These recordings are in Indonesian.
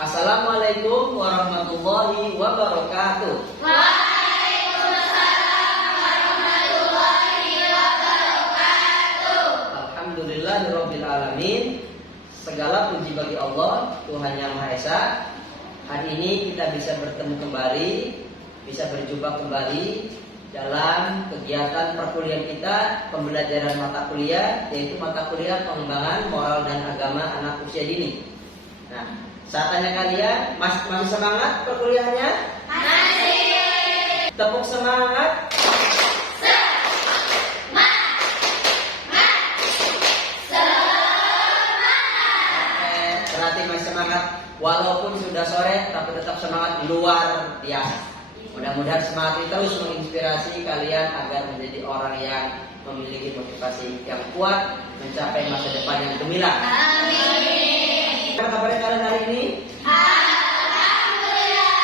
Assalamualaikum warahmatullahi wabarakatuh. Waalaikumsalam warahmatullahi wabarakatuh. Alhamdulillahirabbil alamin. Segala puji bagi Allah, Tuhan Yang Maha Esa. Hari ini kita bisa bertemu kembali, bisa berjumpa kembali dalam kegiatan perkuliahan kita, pembelajaran mata kuliah, yaitu mata kuliah pengembangan moral dan agama anak usia dini. Nah, saya tanya kalian, masih semangat perkuliahannya? Masih. Tepuk semangat. Berarti masih semangat, walaupun sudah sore, tapi tetap semangat luar biasa. Mudah-mudahan semangat itu terus menginspirasi kalian agar menjadi orang yang memiliki motivasi yang kuat, mencapai masa depan yang gemilang. Amin. Apa kabar kalian hari ini? Alhamdulillah,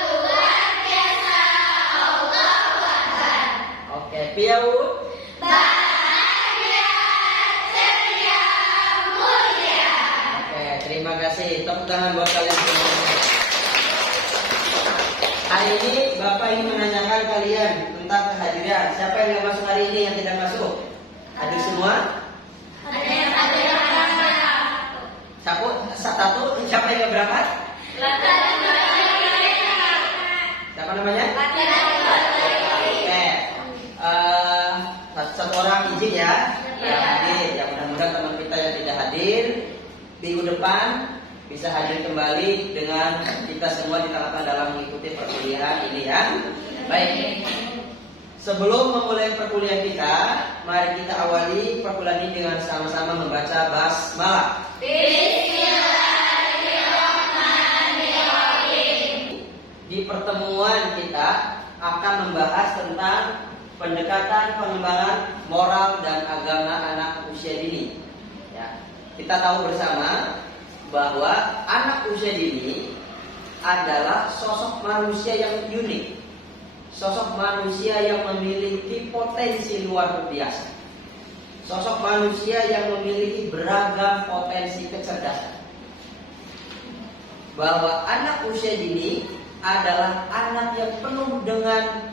luar biasa. Allahu Akbar. Oke, Piaud. Bahagia, ceria, mulia. Oke, terima kasih. Tepuk tangan buat kalian semua. Hari ini Bapak ingin menanyakan kalian tentang kehadiran. Siapa yang nggak masuk hari ini, yang tidak masuk? Hadir semua? Ada yang berangkat. Satu. Siapa yang nggak berangkat? Siapa namanya? Oke. Satu orang izin ya. Yang hadir. Ya, mudah-mudahan teman kita yang tidak hadir minggu depan bisa hadir kembali dengan kita semua di tengah-tengah dalam mengikuti perkuliahan ini ya. Baik. Sebelum memulai perkuliahan kita, mari kita awali perkuliahan ini dengan sama-sama membaca basmalah. Bismillahirrahmanirrahim. Di pertemuan kita akan membahas tentang pendekatan pengembangan moral dan agama anak usia dini. Ya. Kita tahu bersama bahwa anak usia dini adalah sosok manusia yang unik, sosok manusia yang memiliki potensi luar biasa, sosok manusia yang memiliki beragam potensi kecerdasan. Bahwa anak usia dini adalah anak yang penuh dengan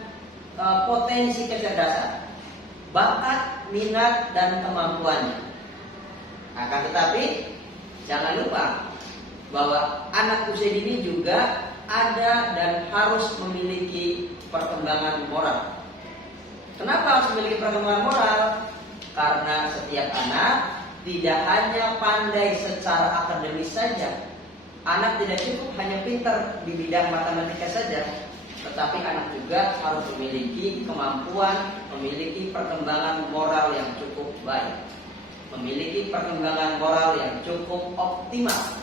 potensi kecerdasan, bakat, minat, dan kemampuannya. Akan tetapi jangan lupa bahwa anak usia dini juga ada dan harus memiliki perkembangan moral. Kenapa harus memiliki perkembangan moral? Karena setiap anak tidak hanya pandai secara akademis saja. Anak tidak cukup hanya pintar di bidang matematika saja, tetapi anak juga harus memiliki kemampuan, memiliki perkembangan moral yang cukup baik, memiliki perkembangan moral yang cukup optimal.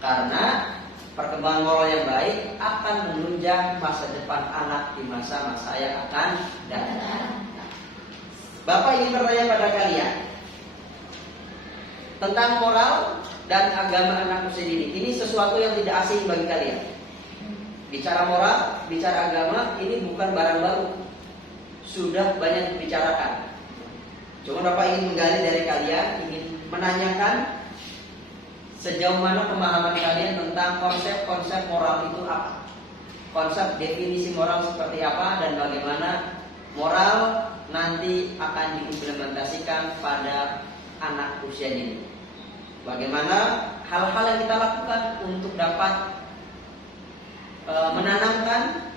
Karena perkembangan moral yang baik akan menunjang masa depan anak di masa-masa yang akan datang. Bapak ingin bertanya pada kalian tentang moral dan agama anak usia dini. Ini sesuatu yang tidak asing bagi kalian. Bicara moral, bicara agama, ini bukan barang baru. Sudah banyak dibicarakan. Cuma Bapak ingin menggali dari kalian, ingin menanyakan sejauh mana pemahaman kalian tentang konsep-konsep moral itu apa, konsep definisi moral seperti apa, dan bagaimana moral nanti akan diimplementasikan pada anak usia dini. Bagaimana hal-hal yang kita lakukan untuk dapat menanamkan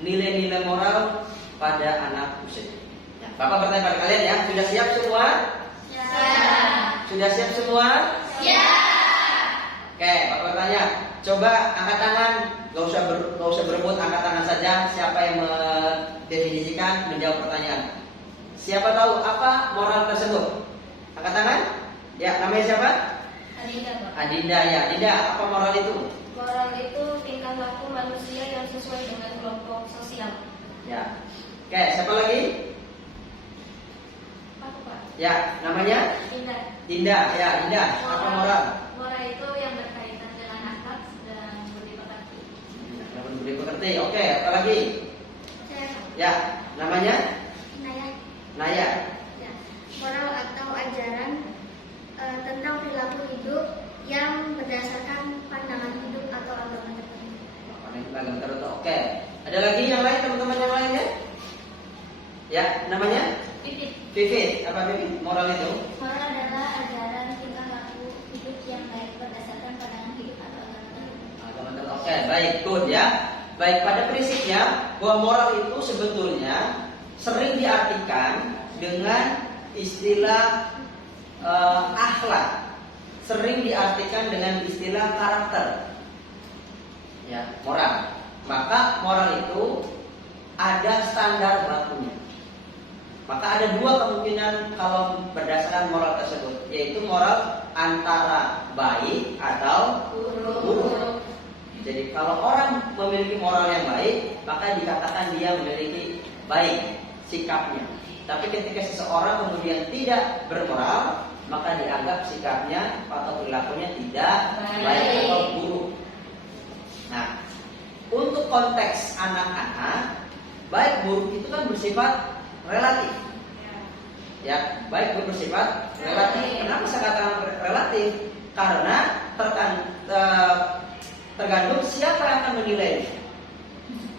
nilai-nilai moral pada anak usia dini. Bapak bertanya pada kalian ya, sudah siap semua? Siap. Sudah siap semua? Siap. Oke, Bapak bertanya, coba angkat tangan, gak usah berebut, angkat tangan saja. Siapa yang mendefinisikan, menjawab pertanyaan? Siapa tahu apa moral tersebut? Angkat tangan. Ya, namanya siapa? Adinda, Pak. Adinda ya. Adinda, apa moral itu? Moral itu tingkah laku manusia yang sesuai dengan kelompok sosial. Ya. Oke, siapa lagi? Aku, Pak. Ya, namanya? Dinda. Dinda. Ya, Dinda. Apa moral? Moral itu yang berkaitan dengan akhlak dan budi pekerti. Budi pekerti. Oke, apa lagi? Saya, Ya, namanya? Naya. Naya. Ya. Moral atau ajaran tentang perilaku hidup yang berdasarkan pandangan Oke. Ada lagi yang lain teman-teman yang lainnya? Ya, namanya? Pipit. Vivit. Apa Vivit? Moral itu? Moral adalah ajaran tingkah laku hidup yang baik berdasarkan pandangan hidup atau agama tertentu. Teman-teman. Oke, baik, good ya. Baik, pada prinsipnya bahwa moral itu sebetulnya sering diartikan dengan istilah akhlak, sering diartikan dengan istilah karakter. Ya, moral. Maka moral itu ada standar bakunya. Maka ada dua kemungkinan kalau berdasarkan moral tersebut, yaitu moral antara baik atau buruk. Jadi kalau orang memiliki moral yang baik, maka dikatakan dia memiliki baik sikapnya. Tapi ketika seseorang kemudian tidak bermoral, maka dianggap sikapnya atau perilakunya tidak baik atau buruk. Nah, untuk konteks anak-anak, baik buruk itu kan bersifat relatif. Ya, baik buruk bersifat relatif. Kenapa saya katakan relatif? Karena tergantung siapa yang akan menilai.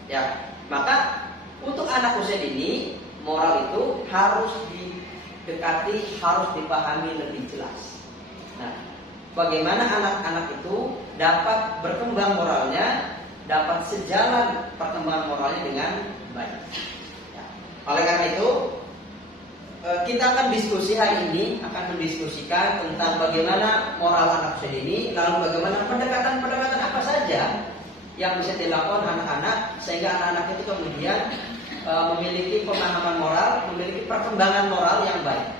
Ya, maka untuk anak usia dini, moral itu harus didekati, harus dipahami lebih jelas. Nah, bagaimana anak-anak itu dapat berkembang moralnya, dapat sejalan perkembangan moralnya dengan baik. Ya. Oleh karena itu, kita akan diskusi hari ini, akan mendiskusikan tentang bagaimana moral anak usia dini, lalu bagaimana pendekatan-pendekatan apa saja yang bisa dilakukan anak-anak sehingga anak-anak itu kemudian memiliki pemahaman moral, memiliki perkembangan moral yang baik.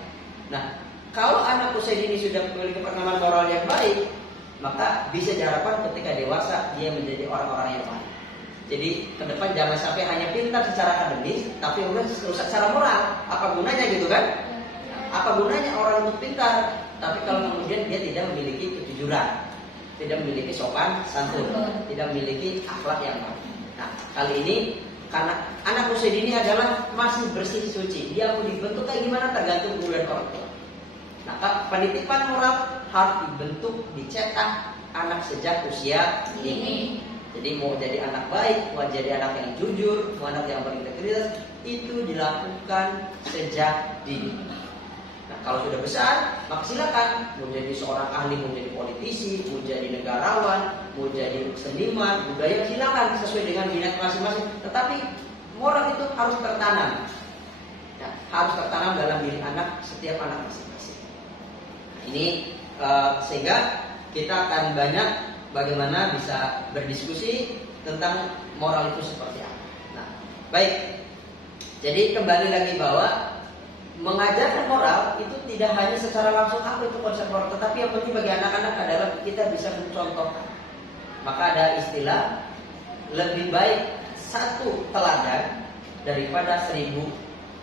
Nah, kalau anak usia dini sudah memiliki perkembangan moral yang baik, maka bisa diharapkan ketika dewasa dia menjadi orang-orang yang baik. Jadi ke depan jangan sampai hanya pintar secara akademis, tapi rusak secara moral. Apa gunanya gitu kan? Apa gunanya orang untuk pintar, tapi kalau kemudian dia tidak memiliki kejujuran, tidak memiliki sopan santun, tidak memiliki akhlak yang baik. Nah, kali ini karena anak usia dini adalah masih bersih suci, dia mau dibentuk kayak gimana tergantung guru dan orang tua. Maka penitipan moral harus dibentuk, dicetak anak sejak usia dini. Jadi mau jadi anak baik, mau jadi anak yang jujur, mau anak yang berintegritas, itu dilakukan sejak dini. Nah, kalau sudah besar, maka silakan mau jadi seorang ahli, mau jadi politisi, mau jadi negarawan, mau jadi seniman, budaya, silakan sesuai dengan minat masing-masing. Tetapi moral itu harus tertanam, ya, harus tertanam dalam diri anak, setiap anak masing-masing. Nah, ini sehingga kita akan banyak bagaimana bisa berdiskusi tentang moral itu seperti apa. Nah, baik. Jadi kembali lagi bahwa mengajarkan moral itu tidak hanya secara langsung apa itu konsep moral, tetapi yang penting bagi anak-anak adalah kita bisa mencontohkan. Maka ada istilah lebih baik satu teladan daripada 1000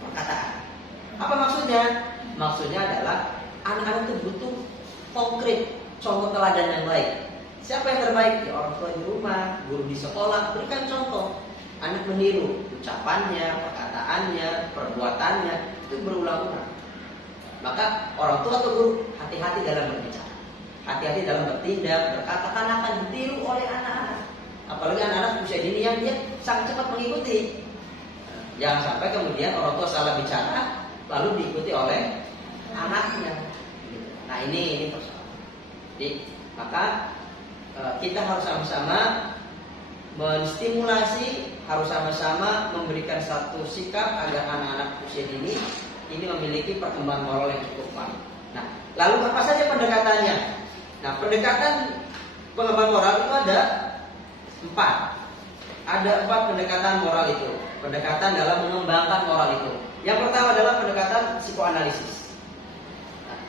perkataan. Apa maksudnya? Maksudnya adalah anak-anak itu butuh konkret contoh teladan yang baik. Siapa yang terbaik? Ya orang tua di rumah, guru di sekolah, berikan contoh. Anak meniru ucapannya, perkataannya, perbuatannya, itu berulang-ulang. Maka orang tua atau guru hati-hati dalam berbicara, hati-hati dalam bertindak, berkata, karena akan ditiru oleh anak-anak. Apalagi anak-anak usia dini yang dia sangat cepat mengikuti. Jangan sampai kemudian orang tua salah bicara, lalu diikuti oleh anaknya. Nah ini persoalan. Jadi maka kita harus sama-sama menstimulasi, harus sama-sama memberikan satu sikap agar anak-anak usia dini ini memiliki perkembangan moral yang cukup baik. Nah, lalu apa saja pendekatannya? Nah, pendekatan pengembangan moral itu ada 4. Ada 4 pendekatan moral itu. Pendekatan dalam mengembangkan moral itu. Yang pertama adalah pendekatan psikoanalisis. Nah,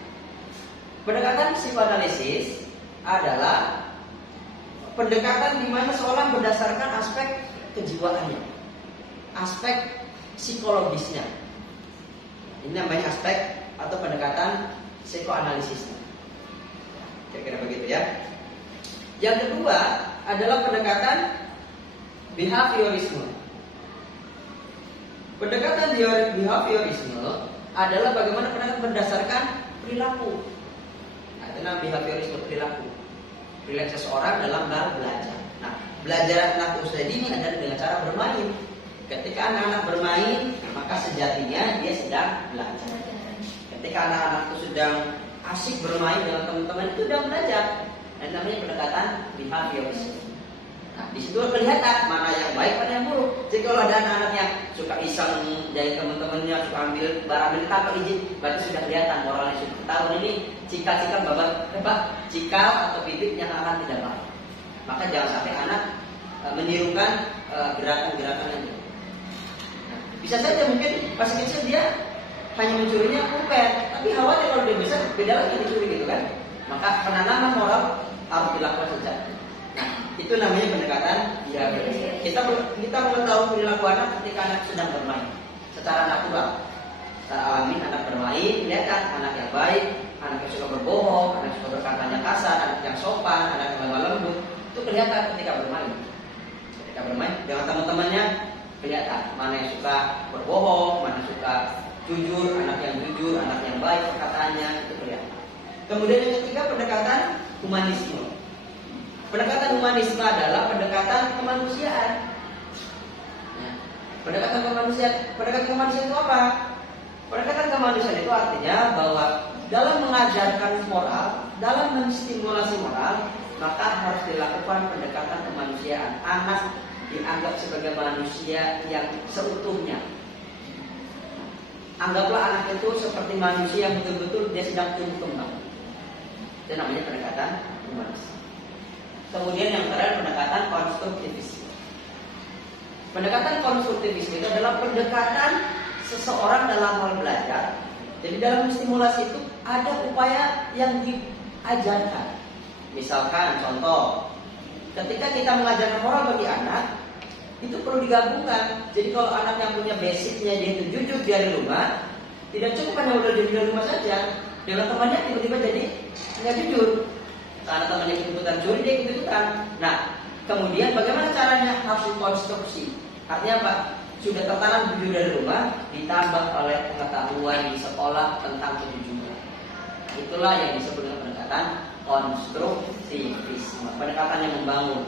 pendekatan psikoanalisis adalah pendekatan di mana seorang berdasarkan aspek kejiwaannya, aspek psikologisnya. Ini namanya aspek atau pendekatan psikoanalisisnya. Kira-kira begitu ya. Yang kedua adalah pendekatan behaviorisme. Pendekatan behaviorisme adalah bagaimana pendekatan berdasarkan perilaku. Nah, itu namanya behaviorisme, perilaku. Perilaku seseorang dalam belajar. Nah, belajar anak usia dini adalah dengan cara bermain. Ketika anak-anak bermain, maka sejatinya dia sedang belajar. Ketika anak-anak itu sedang asik bermain dengan teman-teman, itu sedang belajar. Dan namanya pendekatan behaviorism. Nah, di situ kelihatan mana yang baik, mana yang buruk. Jadi kalau ada anak-anak yang suka iseng dari teman-temannya, suka ambil barang milik tanpa izin, berarti sudah kelihatan moralnya sudah ketahuan ini cikal-cikal cikal atau bibit yang akan tidak baik. Maka jangan sampai anak menirukan gerakan-gerakan itu. Nah, bisa saja mungkin pas kecil dia hanya mencurinya pulpen, tapi khawatir kalau dia besar beda lagi dicuri gitu kan. Maka penanaman moral harus dilakukan sejak. Nah, itu namanya pendekatan behavior. Kita mengetahui perilaku anak ketika anak sedang bermain secara natural, secara alami anak bermain, kelihatan anak yang baik, anak yang suka berbohong, anak yang suka berkatanya kasar, anak yang sopan, anak yang lemah lembut, itu kelihatan ketika bermain. Ketika bermain dengan teman-temannya kelihatan mana yang suka berbohong, mana yang suka jujur, anak yang baik perkataannya itu kelihatan. Kemudian yang ketiga pendekatan humanisme. Pendekatan humanisme adalah pendekatan kemanusiaan. Nah, pendekatan kemanusiaan itu apa? Pendekatan kemanusiaan itu artinya bahwa dalam mengajarkan moral, dalam menstimulasi moral, maka harus dilakukan pendekatan kemanusiaan. Anak dianggap sebagai manusia yang seutuhnya. Anggaplah anak itu seperti manusia yang betul-betul dia sedang tumbuh kembang. Itu namanya pendekatan humanis. Kemudian yang terakhir pendekatan konstruktivisme. Pendekatan konstruktivisme itu adalah pendekatan seseorang dalam hal belajar. Jadi dalam stimulasi itu ada upaya yang diajarkan. Misalkan contoh, ketika kita mengajarkan moral bagi anak, itu perlu digabungkan. Jadi kalau anak yang punya basicnya dia itu jujur dari rumah, tidak cukup hanya udah jujur dari rumah saja. Dengan temannya tiba-tiba jadi nggak jujur. Karena temannya ikut-ikutan curi, dia ikut-ikutan. Nah, kemudian bagaimana caranya? Harus dikonstruksi. Artinya apa? Sudah tertanam jujur dari rumah, ditambah oleh pengetahuan di sekolah tentang kejujuran. Itulah yang disebut dengan pendekatan konstruktivisme. Pendekatan yang membangun.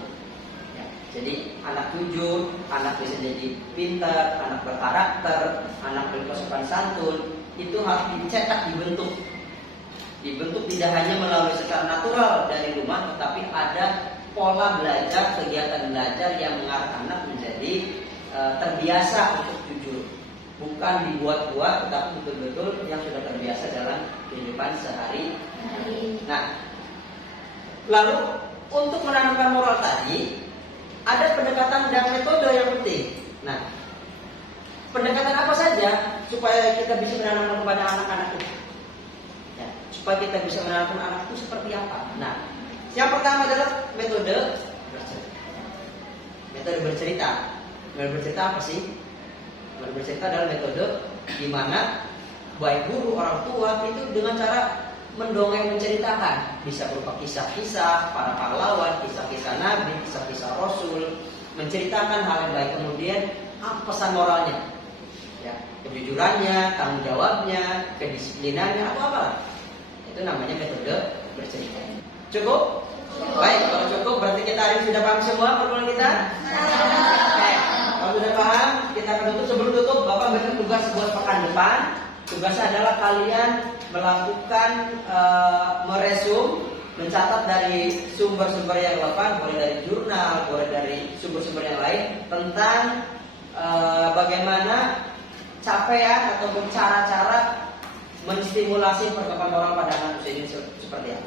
Ya, jadi anak jujur, anak bisa jadi pintar, anak berkarakter, anak berkesopan santun, itu harus dicetak, dibentuk tidak hanya melalui secara natural dari rumah, tetapi ada pola belajar, kegiatan belajar yang mengarah anak menjadi terbiasa untuk jujur, bukan dibuat-buat, tetapi betul-betul yang sudah terbiasa dalam kehidupan sehari-hari. Nah, lalu untuk menanamkan moral tadi ada pendekatan dan metode yang penting. Nah, pendekatan apa saja supaya kita bisa menanamkan kepada anak-anak itu? Supaya kita bisa menanamkan anak itu seperti apa. Nah, yang pertama adalah metode bercerita. Metode bercerita. Metode bercerita apa sih? Metode bercerita adalah metode di mana baik guru, orang tua itu dengan cara mendongeng menceritakan. Bisa berupa kisah-kisah para pahlawan, kisah-kisah nabi, kisah-kisah rasul, menceritakan hal yang baik. Kemudian apa pesan moralnya? Ya, kejujurannya, tanggung jawabnya, kedisiplinannya atau apa? Itu namanya metode bercerita. Cukup? Baik, kalau cukup berarti kita hari ini sudah paham semua pertemuan kita? Baik, kalau sudah paham, kita akan tutup. Sebelum tutup, Bapak berikan tugas buat pekan depan. Tugasnya adalah kalian melakukan meresum, mencatat dari sumber-sumber yang relevan, boleh dari jurnal, boleh dari sumber-sumber yang lain, tentang bagaimana capaian ataupun cara-cara menstimulasi perkembangan moral pada anak usia ini seperti apa.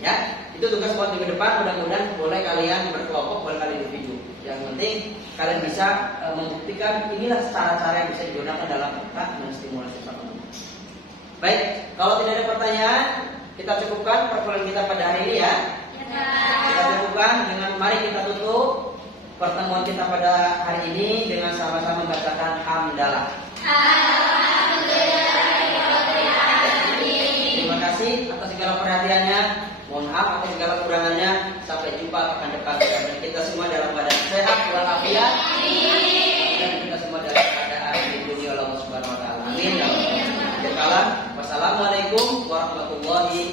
Ya, itu tugas buat minggu depan. Mudah-mudahan boleh kalian berkelompok, boleh kalian individu. Yang penting kalian bisa membuktikan inilah cara-cara yang bisa digunakan dalam rangka menstimulasi perkembangan. Baik, kalau tidak ada pertanyaan, kita cukupkan pertemuan kita pada hari ini ya. Kita cukupkan dengan mari kita tutup pertemuan kita pada hari ini dengan sama-sama membacakan hamdalah. Terima kasih atas segala perhatiannya. Mohon maaf atas segala kekurangannya. Sampai jumpa pekan depan. Dan kita semua dalam keadaan sehat walafiat. Dan kita semua dalam keadaan dilindungi oleh Allah Subhanahu wa taala. Amin. Wassalamualaikum warahmatullahi